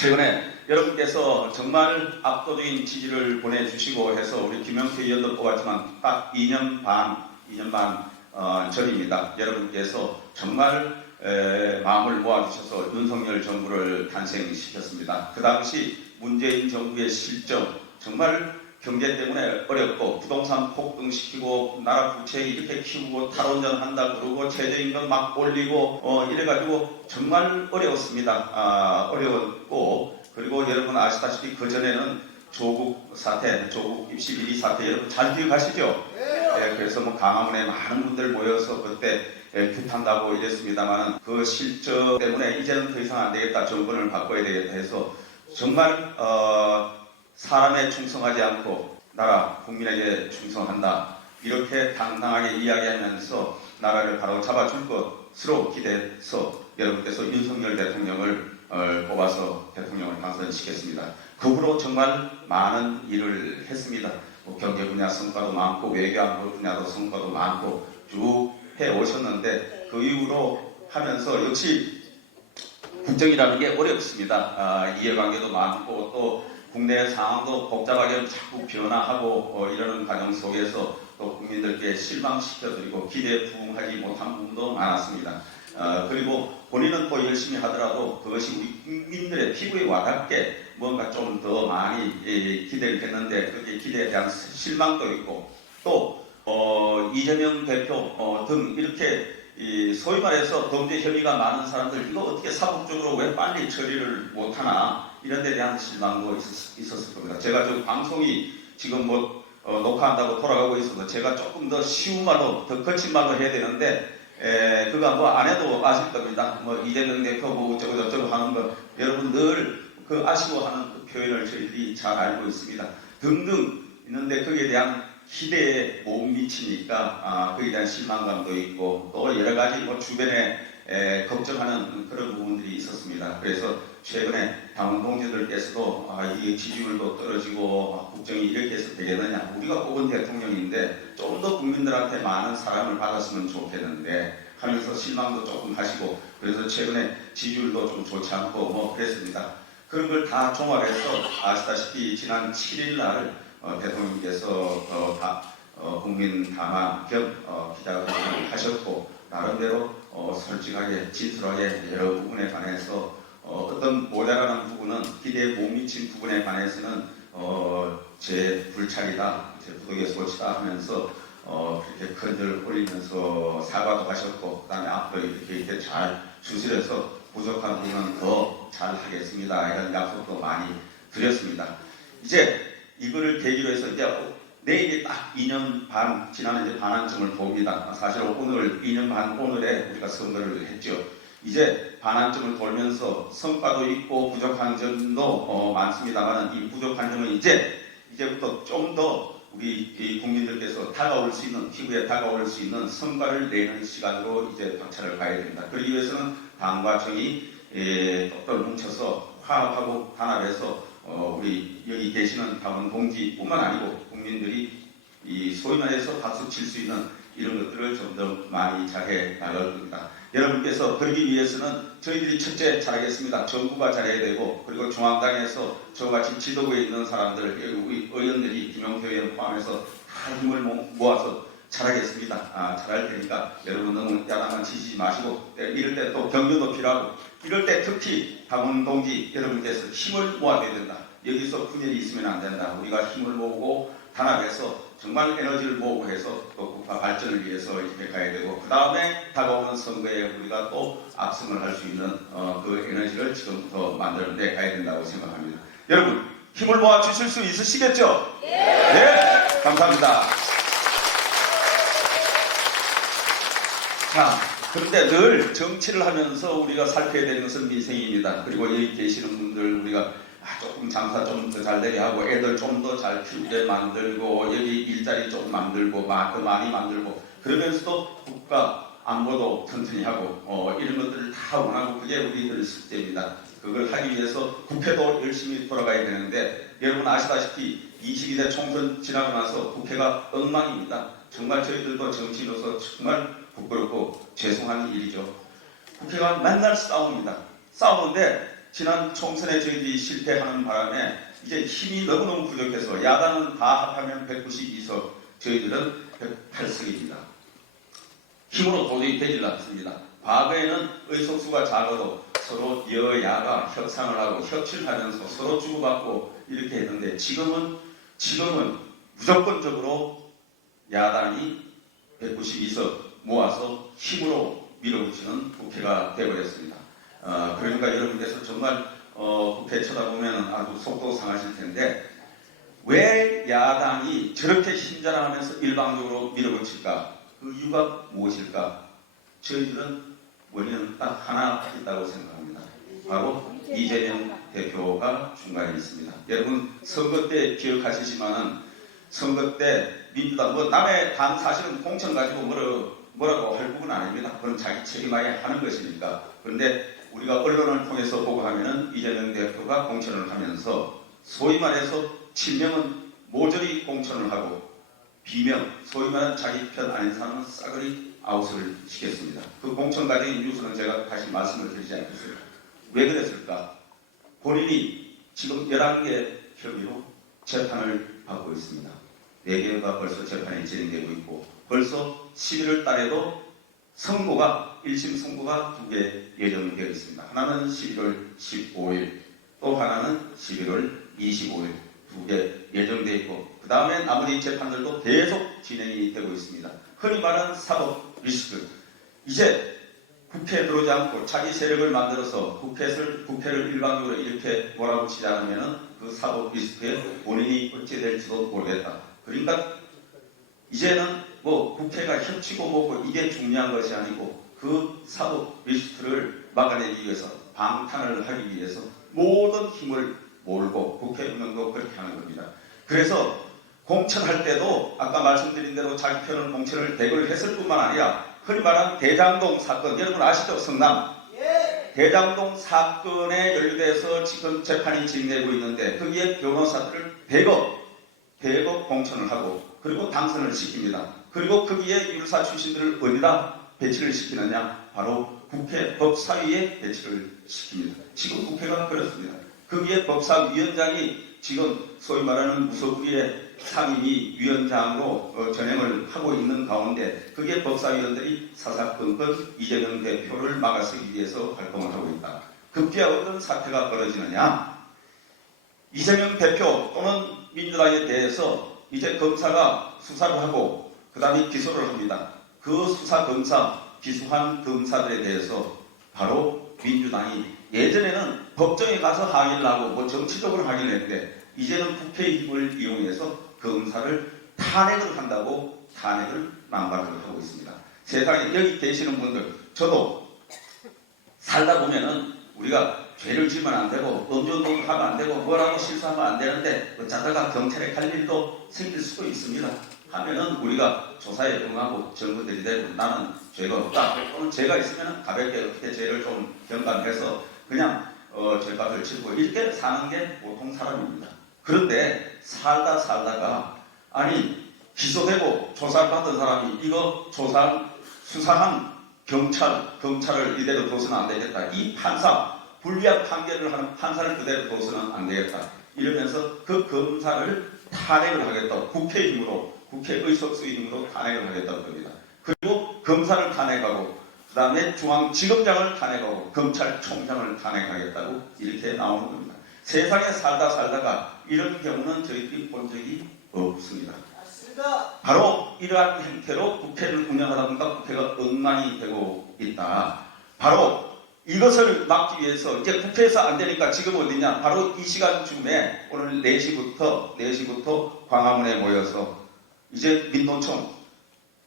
최근에 여러분께서 정말 압도적인 지지를 보내주시고 해서 우리 김영태 의원도 뽑았지만 딱 2년 반, 2년 반 어, 전입니다. 여러분께서 정말 에, 마음을 모아주셔서 윤석열 정부를 탄생시켰습니다. 그 당시 문재인 정부의 실정 정말 경제 때문에 어렵고 부동산 폭등시키고 나라 부채 이렇게 키우고 탈원전 한다 그러고 최저임금 막 올리고 어, 이래가지고 정말 어려웠습니다. 아, 어려웠고 아시다시피 그 전에는 조국 사태, 조국 입시 비리 사태 여러분 잘 기억하시죠? 예, 그래서 뭐 강화문에 많은 분들 모여서 그때 예, 규탄다고 이랬습니다만 그 실적 때문에 이제는 더 이상 안 되겠다 정권을 바꿔야 되겠다 해서 정말 어, 사람에 충성하지 않고 나라 국민에게 충성한다 이렇게 당당하게 이야기하면서 나라를 바로 잡아줄 것으로 기대해서 여러분께서 윤석열 대통령을 어, 뽑아서 대통령을 당선시켰습니다. 그 후로 정말 많은 일을 했습니다. 뭐 경제 분야 성과도 많고 외교안보 분야도 성과도 많고 쭉 해 오셨는데 그 이후로 하면서 역시 국정이라는 게 어렵습니다. 아, 이해관계도 많고 또 국내 상황도 복잡하게 자꾸 변화하고 어, 이러는 과정 속에서 또 국민들께 실망시켜드리고 기대에 부응하지 못한 부분도 많았습니다. 어, 그리고 본인은 또 열심히 하더라도 그것이 우리 피부에 와닿게 뭔가 좀 더 많이 예, 기대를 했는데 그게 기대에 대한 실망도 있고 또 어, 이재명 대표 어, 등 이렇게 이 소위 말해서 범죄 혐의가 많은 사람들 이거 어떻게 사법적으로 왜 빨리 처리를 못하나 이런 데 대한 실망도 있었, 을 겁니다. 제가 저 방송이 지금 뭐 어, 녹화한다고 돌아가고 있어서 제가 조금 더 쉬운 말로 더 거친 말로 해야 되는데 에, 그거 뭐 안 해도 아실 겁니다. 뭐 이재명 대표 뭐 어쩌고 저쩌고 하는 거 그 아쉬워하는 그 표현을 저희들이 잘 알고 있습니다. 등등 있는데 거기에 대한 기대에 못 미치니까 아, 거기에 대한 실망감도 있고 또 여러 가지 뭐 주변에 에, 걱정하는 그런 부분들이 있었습니다. 그래서 최근에 당원 동지들께서도 아, 이 지지율도 떨어지고 아, 국정이 이렇게 해서 되겠느냐 우리가 뽑은 대통령인데 좀 더 국민들한테 많은 사랑을 받았으면 좋겠는데 하면서 실망도 조금 하시고 그래서 최근에 지지율도 좀 좋지 않고 뭐 그랬습니다. 그런 걸 다 종합해서 아시다시피 지난 7일 날 어, 대통령께서 어, 다, 어, 국민 담화 겸 어, 기자회견을 하셨고 나름대로 어, 솔직하게 진솔하게 여러 부분에 관해서 어, 어떤 모자라는 부분은 기대에 못 미친 부분에 관해서는 어, 제 불찰이다, 제 부득의 소치다 하면서 어, 그렇게 큰절 올리면서 사과도 하셨고 그다음에 앞으로 이렇게 이렇게 잘 추진해서 부족한 부분은 더 잘 하겠습니다. 이런 약속도 많이 드렸습니다. 이제 이거를 계기로 해서 이제 내일이 딱 2년 반 지난 이제 반환점을 봅니다. 사실 오늘 2년 반 오늘에 우리가 선거를 했죠. 이제 반환점을 돌면서 성과도 있고 부족한 점도 어, 많습니다만 이 부족한 점은 이제 이제부터 좀 더 우리 이 국민들께서 다가올 수 있는 피부에 다가올 수 있는 성과를 내는 시간으로 이제 박차를 가야 됩니다. 그러기 위해서는 당과 정이 예, 똑똑 뭉쳐서 화합하고 단합해서 어, 우리 여기 계시는 당원 동지뿐만 아니고 국민들이 이 소위 말해서 박수 칠 수 있는 이런 것들을 좀 더 많이 잘해 나갈 겁니다. 여러분께서 그러기 위해서는 저희들이 첫째 잘하겠습니다. 정부가 잘해야 되고 그리고 중앙당에서 저같이 지도부에 있는 사람들 우리 의원들이 김용태 의원 포함해서 다 힘을 모- 모아서 잘하겠습니다. 아, 잘할 테니까 여러분 너무 야당만 지지지 마시고 때- 이럴 때 또 격려도 필요하고 이럴 때 특히 당원 동지 여러분께서 힘을 모아야 된다. 여기서 분열이 있으면 안 된다. 우리가 힘을 모으고 단합해서 정말 에너지를 모으고 해서 또 국가 발전을 위해서 이렇게 가야 되고 그 다음에 다가오는 선거에 우리가 또 압승을 할 수 있는 어, 그 에너지를 지금부터 만드는 데 가야 된다고 생각합니다. 여러분 힘을 모아 주실 수 있으시겠죠? 네. 감사합니다. 자, 그런데 늘 정치를 하면서 우리가 살펴야 되는 것은 민생입니다. 그리고 여기 계시는 분들 우리가 아, 조금 장사 좀 더 잘 되게 하고 애들 좀 더 잘 키우게 만들고 여기 일자리 좀 만들고 마- 더 많이 만들고 그러면서도 국가 안보도 튼튼히 하고 어, 이런 것들을 다 원하고 그게 우리들 숙제입니다. 그걸 하기 위해서 국회도 열심히 돌아가야 되는데 여러분 아시다시피 22대 총선 지나고 나서 국회가 엉망입니다. 정말 저희들도 정치인으로서 정말 부끄럽고 죄송한 일이죠. 국회가 맨날 싸웁니다. 싸우는데 지난 총선에 저희들이 실패하는 바람에 이제 힘이 너무너무 부족해서 야당은 다 합하면 192석, 저희들은 108석입니다. 힘으로 도저히 되질 않습니다. 과거에는 의석수가 작아도 서로 여야가 협상을 하고 협치를 하면서 서로 주고받고 이렇게 했는데 지금은 지금은 무조건적으로 야당이 192석 모아서 힘으로 밀어붙이는 국회가 되어버렸습니다. 어, 그러니까 여러분께서 정말 어, 국회 쳐다보면 아주 속도 상하실 텐데 왜 야당이 저렇게 힘자랑하면서 일방적으로 밀어붙일까? 그 이유가 무엇일까? 저희들은 원인은 딱 하나 있다고 생각합니다. 바로 이재명 대표가 중간에 있습니다. 여러분 선거 때 기억하시지만은 선거 때 민주당 뭐 남의 당 사실은 공천 가지고 뭐라, 뭐라고 할 부분 아닙니다. 그건 자기 책임아야 하는 것이니까. 그런데 우리가 언론을 통해서 보고 하면은 이재명 대표가 공천을 하면서 소위 말해서 친명은 모조리 공천을 하고 비명, 소위 말하는 자기 편 아닌 사람은 싸그리 아웃을 시켰습니다. 그 공천 가진 뉴스는 제가 다시 말씀을 드리지 않겠습니다. 왜 그랬을까? 본인이 지금 11개 혐의로 재판을 받고 있습니다. 4개가 벌써 재판이 진행되고 있고 벌써 11월 달에도 선고가 1심 선고가 두 개 예정되어 있습니다. 하나는 11월 15일, 또 하나는 11월 25일 두 개 예정되어 있고 그 다음에 나머지 재판들도 계속 진행이 되고 있습니다. 흔히 말하는 사법 리스크. 이제 국회에 들어오지 않고 자기 세력을 만들어서 국회를, 국회를 일방적으로 이렇게 몰아붙이지 않으면 그 사법 리스크에 본인이 어찌 될지도 모르겠다. 그러니까 이제는 뭐 국회가 협치고 뭐고 이게 중요한 것이 아니고 그 사법 리스크를 막아내기 위해서 방탄을 하기 위해서 모든 힘을 몰고 국회 운영도 그렇게 하는 겁니다. 그래서 공천할 때도 아까 말씀드린 대로 자기 편을 공천을 대거를 했을 뿐만 아니라 흔히 말하는 대장동 사건 여러분 아시죠 성남 대장동 사건에 연루돼서 지금 재판이 진행되고 있는데 거기에 변호사들을 대거 대거 공천을 하고 그리고 당선을 시킵니다. 그리고 거기에 율사 출신들을 어디다 배치를 시키느냐 바로 국회 법사위에 배치를 시킵니다. 지금 국회가 그렇습니다. 거기에 법사위원장이 지금 소위 말하는 무소불위의 상임위 위원장으로 어, 전행을 하고 있는 가운데 그게 법사위원들이 사사건건 이재명 대표를 막아서기 위해서 활동을 하고 있다. 급기야 어떤 사태가 벌어지느냐? 이재명 대표 또는 민주당에 대해서 이제 검사가 수사를 하고 그 다음에 기소를 합니다. 그 수사 검사, 기소한 검사들에 대해서 바로 민주당이 예전에는 법정에 가서 항의를 하고 뭐 정치적으로 항의를 했는데 이제는 국회 힘을 이용해서 검사를 탄핵을 한다고 탄핵을 망발을 하고 있습니다. 세상에 여기 계시는 분들 저도 살다 보면은 우리가 죄를 지면 안 되고 음주운동을 하면 안 되고 뭐라고 실수하면 안 되는데 어쩌다가 경찰에 갈 일도 생길 수도 있습니다. 하면은 우리가 조사에 응하고 증거들이 되고 나는 죄가 없다. 또는 죄가 있으면 가볍게 어떻게 죄를 좀 경감해서 그냥 어, 죄값을 치르고 이렇게 사는 게 보통 사람입니다. 그런데 살다 살다가 아니 기소되고 조사를 받은 사람이 이거 조사 수사한 경찰 경찰을 이대로 둬서는 안 되겠다. 이 판사 불리한 판결을 하는 판사를 그대로 둬서는 안 되겠다. 이러면서 그 검사를 탄핵을 하겠다. 국회 힘으로 국회 의 석수 힘으로 탄핵을 하겠다고 합니다. 그리고 검사를 탄핵하고 그 다음에 중앙지검장을 탄핵하고 검찰총장을 탄핵하겠다고 이렇게 나오는 겁니다. 세상에 살다 살다가 이런 경우는 저희들이 본 적이 없습니다. 바로 이러한 형태로 국회를 운영하다 보니까 국회가 엉망이 되고 있다. 바로 이것을 막기 위해서 이제 국회에서 안 되니까 지금 어디냐? 바로 이 시간쯤에 오늘 4시부터 4시부터 광화문에 모여서 이제 민노총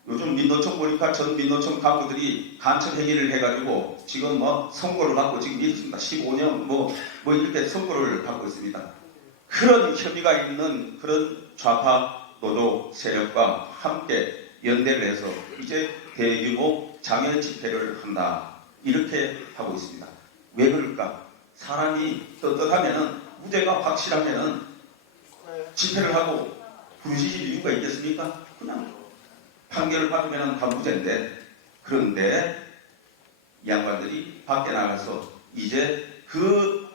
요즘 민노총 보니까 전 민노총 간부들이 간첩 행위를 해가지고 지금 뭐 선고를 받고 지금 있습니다. 15년 뭐, 뭐 이렇게 선고를 받고 있습니다. 그런 혐의가 있는 그런 좌파 노조 세력과 함께 연대를 해서 이제 대규모 장애 집회를 한다. 이렇게 하고 있습니다. 왜 그럴까? 사람이 떳떳하면은 무죄가 확실하면은 집회를 하고 부르짖을 이유가 있겠습니까? 그냥 판결을 받으면 다 무죄인데 그런데 이 양반들이 밖에 나가서 이제 그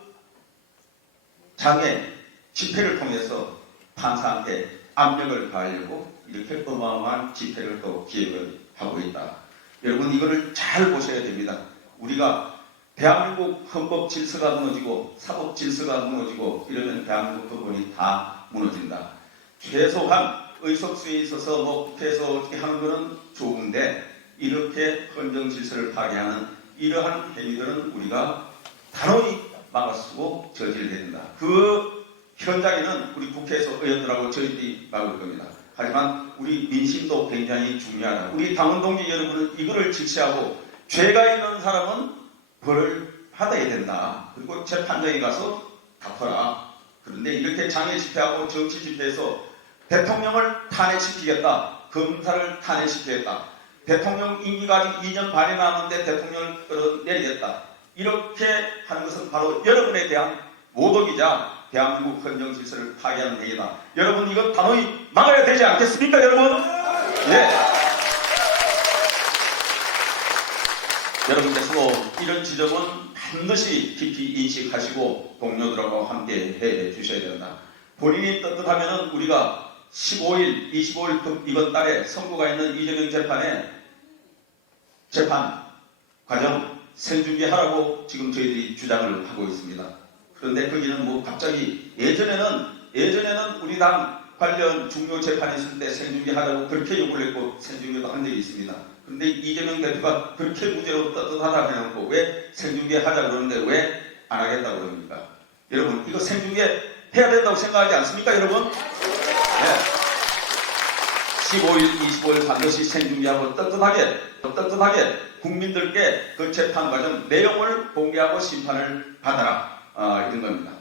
장애 집회를 통해서 판사한테 압력을 가하려고 이렇게 어마어마한 집회를 또 기획을 하고 있다. 여러분 이거를 잘 보셔야 됩니다. 우리가 대한민국 헌법 질서가 무너지고 사법 질서가 무너지고 이러면 대한민국 법원이 다 무너진다. 최소한 의석수에 있어서 뭐 국회에서 어떻게 하는 거는 좋은데 이렇게 헌정 질서를 파괴하는 이러한 행위들은 우리가 단호히 막아쓰고 저지를 해야 된다. 그 현장에는 우리 국회에서 의원들하고 저희들이 막을 겁니다. 하지만 우리 민심도 굉장히 중요하다. 우리 당원 동지 여러분은 이거를 지시하고 죄가 있는 사람은 벌을 받아야 된다. 그리고 재판장에 가서 갚아라. 그런데 이렇게 장애 집회하고 정치 집회에서 대통령을 탄핵시키겠다. 검사를 탄핵시키겠다. 대통령 임기가 아직 2년 반이 남았는데 대통령을 끌어내리겠다. 이렇게 하는 것은 바로 여러분에 대한 모독이자 대한민국 헌정 질서를 파괴하는 행위다. 여러분 이건 단호히 막아야 되지 않겠습니까, 여러분? 예. 여러분께서도 이런 지점은 반드시 깊이 인식하시고 동료들하고 함께 해 주셔야 된다. 본인이 떳떳하면 우리가 15일, 25일 그 이번 달에 선고가 있는 이재명 재판에 재판 과정 생중계하라고 지금 저희들이 주장을 하고 있습니다. 그런데 거기는 뭐 갑자기 예전에는 예전에는 우리 당 관련 중요 재판 있을 때 생중계하라고 그렇게 요구를 했고 생중계도 한 적이 있습니다. 그런데 이재명 대표가 그렇게 무죄로 떳떳하다 해놓고 왜 생중계 하자 그러는데 왜 안 하겠다고 그럽니까? 여러분 이거 생중계 해야 된다고 생각하지 않습니까 여러분? 네. 15일, 25일 반드시 생중계하고 떳떳하게 떳떳하게 국민들께 그 재판 과정 내용을 공개하고 심판을 받아라 아, 이런 겁니다.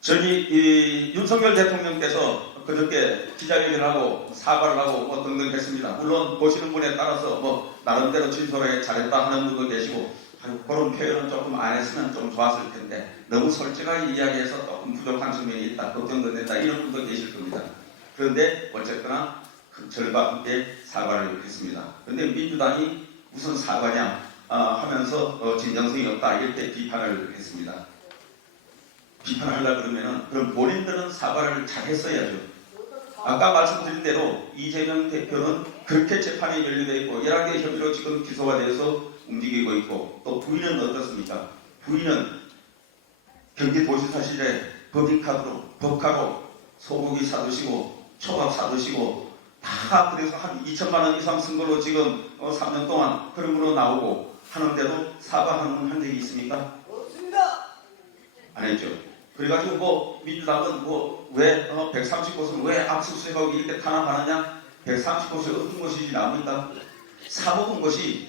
저기 이 윤석열 대통령께서 그저께 기자회견을 하고 사과를 하고 뭐 등등 했습니다. 물론 보시는 분에 따라서 뭐 나름대로 진솔하게 잘했다 하는 분도 계시고 그런 표현은 조금 안 했으면 좀 좋았을 텐데 너무 솔직하게 이야기해서 조금 부족한 측면이 있다, 걱정도 된다 이런 분도 계실 겁니다. 그런데 어쨌거나 그 함께 사과를 했습니다. 그런데 민주당이 무슨 사과냐 아, 하면서 어, 진정성이 없다 이렇게 비판을 했습니다. 비판하려 그러면은 그럼 본인들은 사과를 잘 했어야죠. 아까 말씀드린 대로 이재명 대표는 그렇게 재판이 연루되어 있고 11개 혐의로 지금 기소가 돼서 움직이고 있고 또 부인은 어떻습니까? 부인은 경기도지사 시절에 법인카드로 법카로 소고기 사드시고 초밥 사드시고 다 그래서 한 2천만 원 이상 쓴 걸로 지금 어, 3년 동안 흐름으로 나오고 하는데도 사과하는 한 적이 있습니까? 없습니다. 안 했죠. 그래가지고 뭐 민주당은 뭐왜 어, 130곳은 왜 압수수색하고 이렇게 탄압하느냐? 130곳이 어떤 곳이 나옵니까? 사먹은 곳이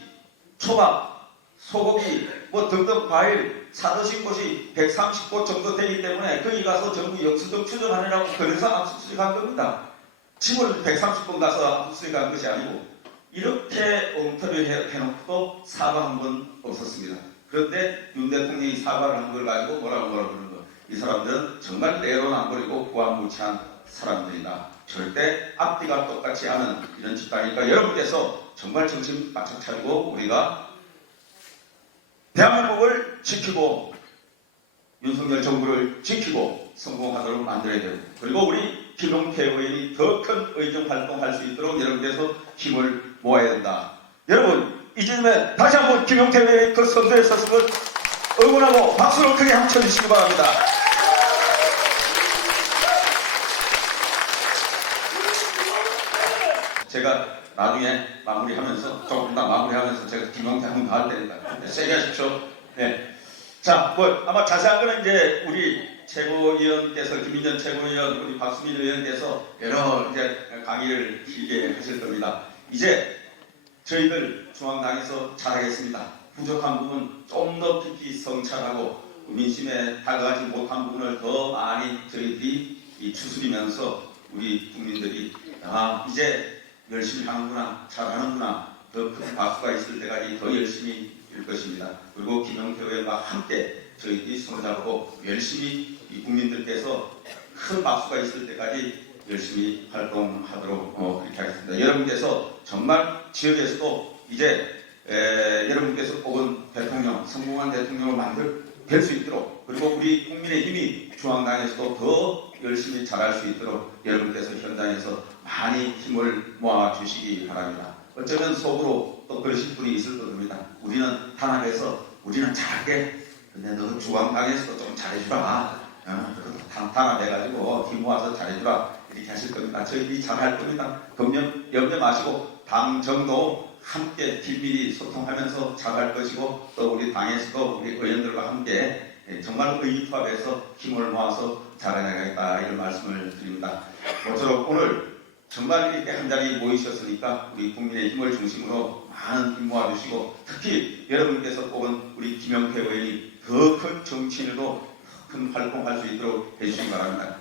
초밥, 소고기, 뭐 등등 과일 사드신 곳이 130곳 정도 되기 때문에 거기 가서 전부 영수증 추적하느라고 그래서 압수수색한 겁니다. 집을 130번 가서 압수수색한 것이 아니고 이렇게 엉터리 해- 해놓고 사과 한 번 없었습니다. 그런데 윤 대통령이 사과를 한 걸 가지고 뭐라고 뭐라고 그러는 거. 이 사람들은 정말 버리고 고안무치한 사람들이다. 절대 앞뒤가 똑같지 않은 이런 집단이니까 여러분께서 정말 정신 바짝 차리고 우리가 대한민국을 지키고 윤석열 정부를 지키고 성공하도록 만들어야 되고 그리고 우리 의원이 더큰 의정 활동할 수 있도록 여러분께서 힘을 모아야 된다. 여러분 이쯤에 다시 한번 김용태 의원의 그 선두에 섰음을 응원하고 박수를 크게 한번 쳐주시기 바랍니다. 제가 나중에 마무리하면서 조금 더 마무리하면서 제가 김용태 한번 나올 테니까 세게 하십시오. 네. 자, 뭐 아마 자세한 거는 이제 우리 최고위원께서 김민전 최고위원, 우리 박수민 의원께서 여러 이제 강의를 길게 하실 겁니다. 이제 저희들 중앙당에서 잘하겠습니다. 부족한 부분 좀 더 깊이 성찰하고 민심에 다가가지 못한 부분을 더 많이 저희들이 이 추스리면서 우리 국민들이 아 이제 열심히 하는구나 잘하는구나 더 큰 박수가 있을 때까지 더 열심히 할 것입니다. 그리고 김영태 의원과 함께 저희들이 손 잡고 열심히 이 국민들께서 큰 박수가 있을 때까지 열심히 활동하도록 어, 그렇게 하겠습니다. 여러분께서 정말 지역에서도 이제 에, 여러분께서 뽑은 대통령, 성공한 대통령을 만들 될 수 있도록 그리고 우리 국민의 힘이 중앙당에서도 더 열심히 잘할 수 있도록 여러분께서 현장에서 많이 힘을 모아 주시기 바랍니다. 어쩌면 속으로 또 그러실 분이 있을 겁니다. 우리는 탄압해서 우리는 잘하게 근데 너 중앙당에서도 좀 잘해주라. 어, 단합해가지고 힘 모아서 잘해주라. 이렇게 하실 겁니다. 저희들이 잘할 겁니다. 염려, 염려 마시고 당 정도 함께 긴밀히 소통하면서 잘할 것이고 또 우리 당에서도 우리 의원들과 함께 예, 정말 의기투합해서 힘을 모아서 잘해나가겠다 이런 말씀을 드립니다. 모쪼록 오늘 정말 이렇게 한 자리에 모이셨으니까 우리 국민의 힘을 중심으로 많은 힘 모아주시고 특히 여러분께서 뽑은 우리 김영태 의원이 더 큰 정치인으로 큰 활동할 수 있도록 해주시기 바랍니다.